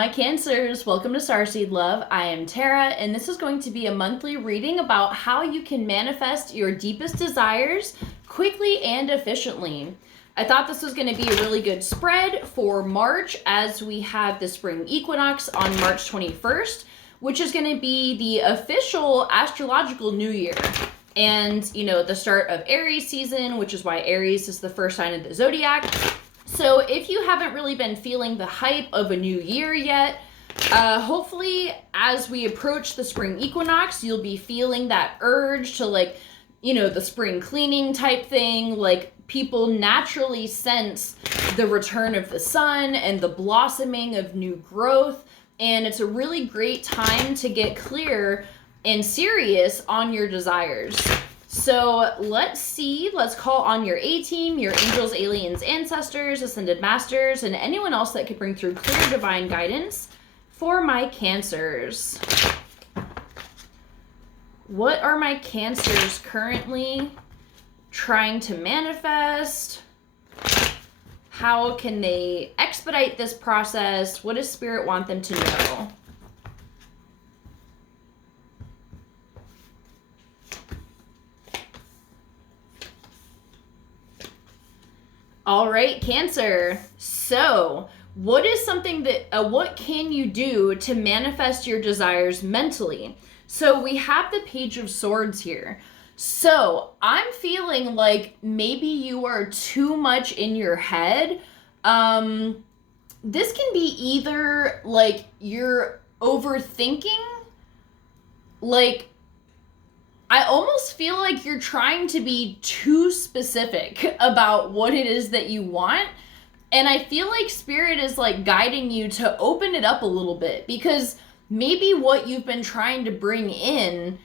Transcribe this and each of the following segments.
my Cancers, welcome to Starseed Love. I am Tara, and this is going to be a monthly reading about how you can manifest your deepest desires quickly and efficiently. I thought this was going to be a really good spread for March, as we have the spring equinox on March 21st, which is going to be the official astrological new year. And, you know, the start of Aries season, which is why Aries is the first sign of the zodiac. So if you haven't really been feeling the hype of a new year yet, hopefully as we approach the spring equinox, you'll be feeling that urge to, like, you know, the spring cleaning type thing. Like, people naturally sense the return of the sun and the blossoming of new growth. And it's a really great time to get clear and serious on your desires. So let's call on your A-team, your angels, aliens, ancestors, ascended masters, and anyone else that could bring through clear divine guidance for my Cancers. What are my Cancers currently trying to manifest? How can they expedite this process? What does Spirit want them to know? All right, Cancer. So, what is something that, what can you do to manifest your desires mentally? So, we have the Page of Swords here. So, I'm feeling like maybe you are too much in your head. This can be either like you're overthinking, like, I almost feel like you're trying to be too specific about what it is that you want. And I feel like Spirit is like guiding you to open it up a little bit, because maybe what you've been trying to bring in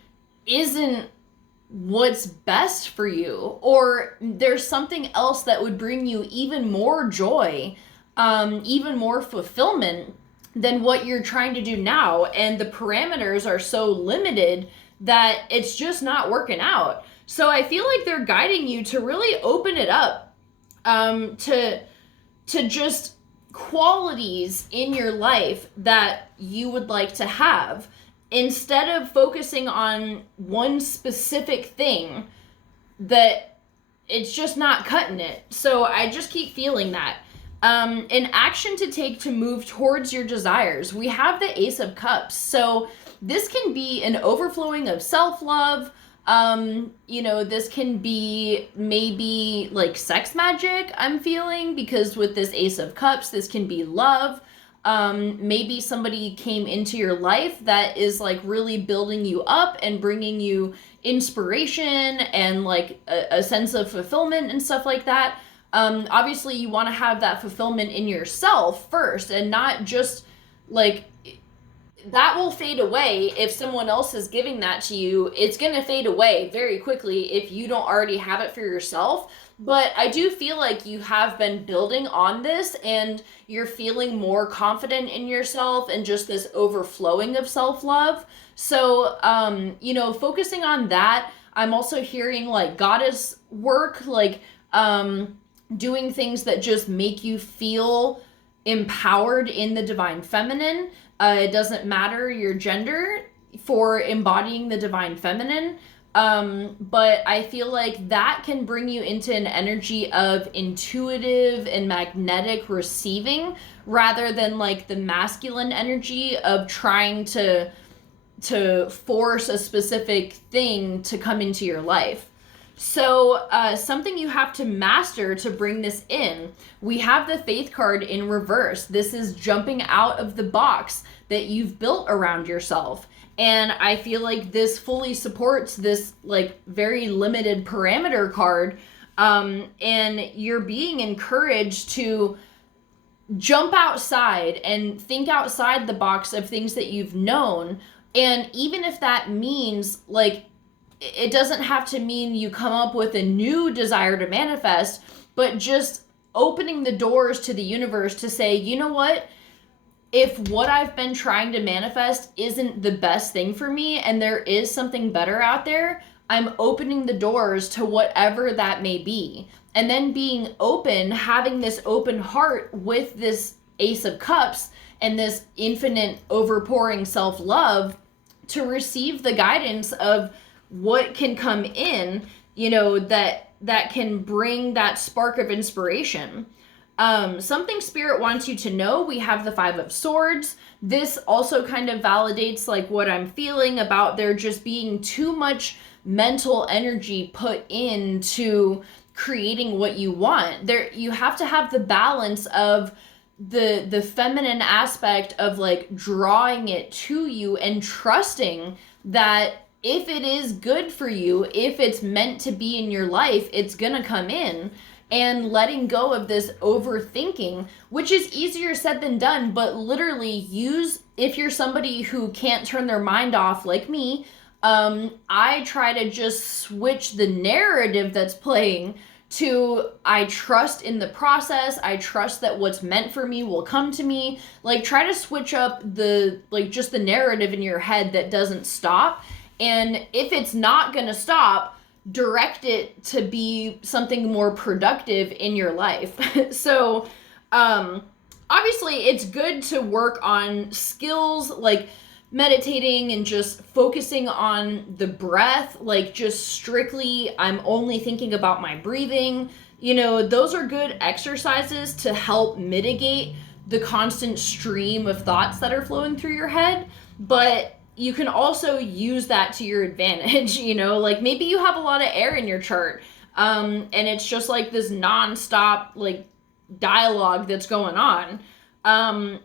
isn't what's best for you, or there's something else that would bring you even more joy, even more fulfillment than what you're trying to do now. And the parameters are so limited that it's just not working out. So I feel like they're guiding you to really open it up, to just qualities in your life that you would like to have, instead of focusing on one specific thing that it's just not cutting it. So I just keep feeling that. An action to take to move towards your desires. We have the Ace of Cups. So this can be an overflowing of self-love. You know, this can be maybe like sex magic, I'm feeling, because with this Ace of Cups, this can be love. Maybe somebody came into your life that is like really building you up and bringing you inspiration and like a sense of fulfillment and stuff like that. Obviously you want to have that fulfillment in yourself first, and not just like, that will fade away if someone else is giving that to you. It's going to fade away very quickly if you don't already have it for yourself. But I do feel like you have been building on this, and you're feeling more confident in yourself and just this overflowing of self-love. So, you know, focusing on that. I'm also hearing like goddess work, like doing things that just make you feel empowered in the divine feminine. It doesn't matter your gender for embodying the divine feminine. But I feel like that can bring you into an energy of intuitive and magnetic receiving, rather than like the masculine energy of trying to force a specific thing to come into your life. So something you have to master to bring this in. We have the Faith card in reverse. This is jumping out of the box that you've built around yourself. And I feel like this fully supports this like very limited parameter card. And you're being encouraged to jump outside and think outside the box of things that you've known. And even if that means like, it doesn't have to mean you come up with a new desire to manifest, but just opening the doors to the universe to say, you know what? If what I've been trying to manifest isn't the best thing for me and there is something better out there, I'm opening the doors to whatever that may be. And then being open, having this open heart with this Ace of Cups, and this infinite overpouring self-love to receive the guidance of what can come in, you know, that can bring that spark of inspiration. Something Spirit wants you to know, we have the Five of Swords. This also kind of validates like what I'm feeling about there just being too much mental energy put into creating what you want. There, you have to have the balance of the feminine aspect of like drawing it to you and trusting that if it is good for you, if it's meant to be in your life, it's gonna come in. And letting go of this overthinking, which is easier said than done, but literally if you're somebody who can't turn their mind off like me, I try to just switch the narrative that's playing to I trust in the process, I trust that what's meant for me will come to me. Like, try to switch up just the narrative in your head that doesn't stop. And if it's not gonna stop, direct it to be something more productive in your life. So, obviously it's good to work on skills like meditating and just focusing on the breath, like just strictly, I'm only thinking about my breathing. You know, those are good exercises to help mitigate the constant stream of thoughts that are flowing through your head. But you can also use that to your advantage, you know, like maybe you have a lot of air in your chart, and it's just like this nonstop like dialogue that's going on.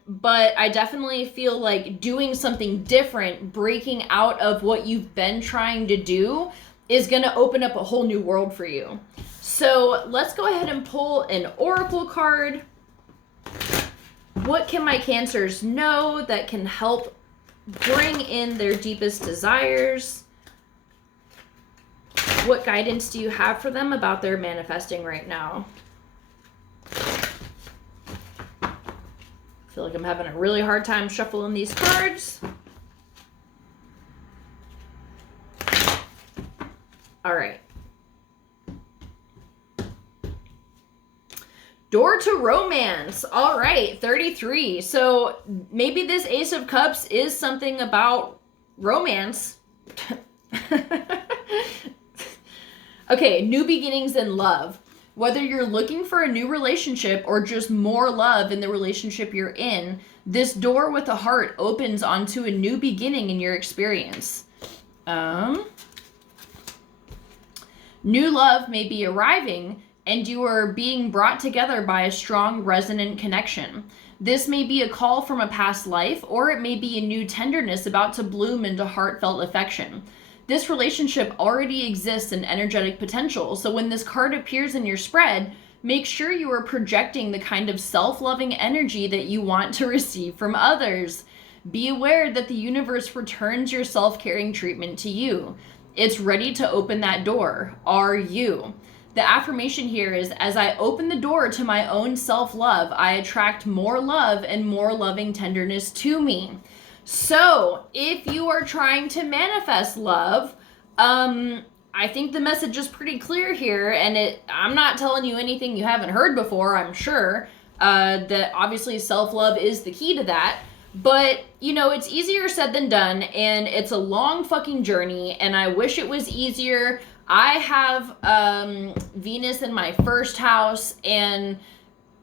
But I definitely feel like doing something different, breaking out of what you've been trying to do is going to open up a whole new world for you. So let's go ahead and pull an oracle card. What can my Cancers know that can help bring in their deepest desires? What guidance do you have for them about their manifesting right now? I feel like I'm having a really hard time shuffling these cards. All right. Door to romance. All right, 33. So maybe this Ace of Cups is something about romance. Okay, new beginnings in love. Whether you're looking for a new relationship or just more love in the relationship you're in, this door with a heart opens onto a new beginning in your experience. New love may be arriving, and you are being brought together by a strong, resonant connection. This may be a call from a past life, or it may be a new tenderness about to bloom into heartfelt affection. This relationship already exists in energetic potential, so when this card appears in your spread, make sure you are projecting the kind of self-loving energy that you want to receive from others. Be aware that the universe returns your self-caring treatment to you. It's ready to open that door. Are you? The affirmation here is, as I open the door to my own self-love, I attract more love and more loving tenderness to me. So, if you are trying to manifest love, I think the message is pretty clear here, and I'm not telling you anything you haven't heard before, I'm sure, that obviously self-love is the key to that. But, you know, it's easier said than done, and it's a long fucking journey, and I wish it was easier. I have Venus in my first house, and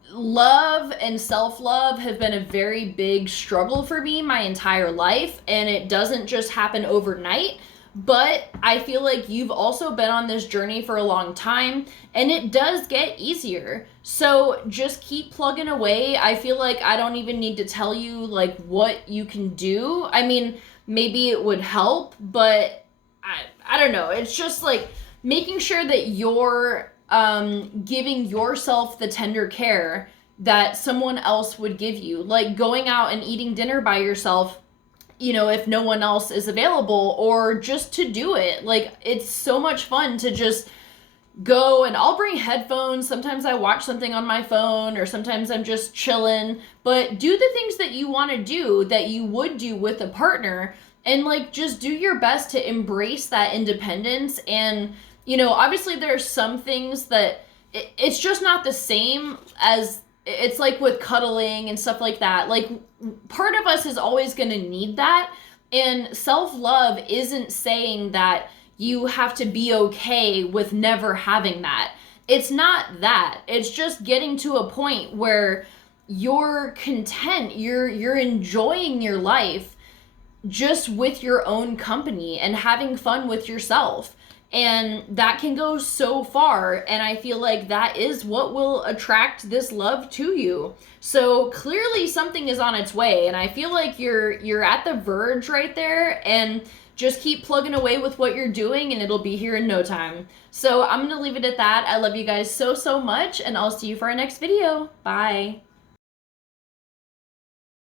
love and self-love have been a very big struggle for me my entire life, and it doesn't just happen overnight. But I feel like you've also been on this journey for a long time, and it does get easier. So just keep plugging away. I feel like I don't even need to tell you like what you can do. I mean, maybe it would help, but I don't know. It's just like making sure that you're giving yourself the tender care that someone else would give you. Like going out and eating dinner by yourself, you know, if no one else is available, or just to do it. Like, it's so much fun to just go, and I'll bring headphones. Sometimes I watch something on my phone, or sometimes I'm just chilling. But do the things that you want to do that you would do with a partner, and like just do your best to embrace that independence. And, you know, obviously there's some things that it's just not the same as it's like with cuddling and stuff like that. Like, part of us is always going to need that. And self-love isn't saying that you have to be okay with never having that. It's not that. It's just getting to a point where you're content, you're enjoying your life just with your own company and having fun with yourself. And that can go so far, and I feel like that is what will attract this love to you. So clearly something is on its way, and I feel like you're at the verge right there, and just keep plugging away with what you're doing and it'll be here in no time. So I'm gonna leave it at that. I love you guys so much, and I'll see you for our next video. Bye.